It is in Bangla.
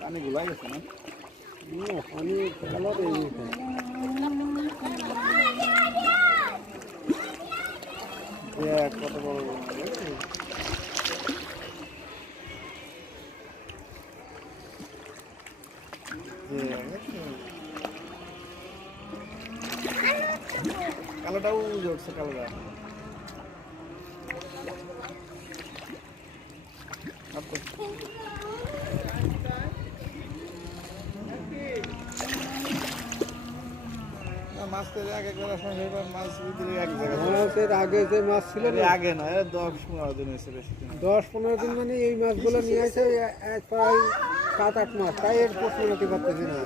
পানি গুলাই গেছে না পানি কালার কত বড় কালোটাও জড়ছে কালোটা মাছ আগে মাছের আগে যে মাছ ছিল আগে না 10-15 দিন হয়েছে বেশি 10-15 দিন মানে এই মাছগুলো নিয়ে আসে প্রায় 7-8 মাস তাই এর প্রশ্ন করতে পারতেছি না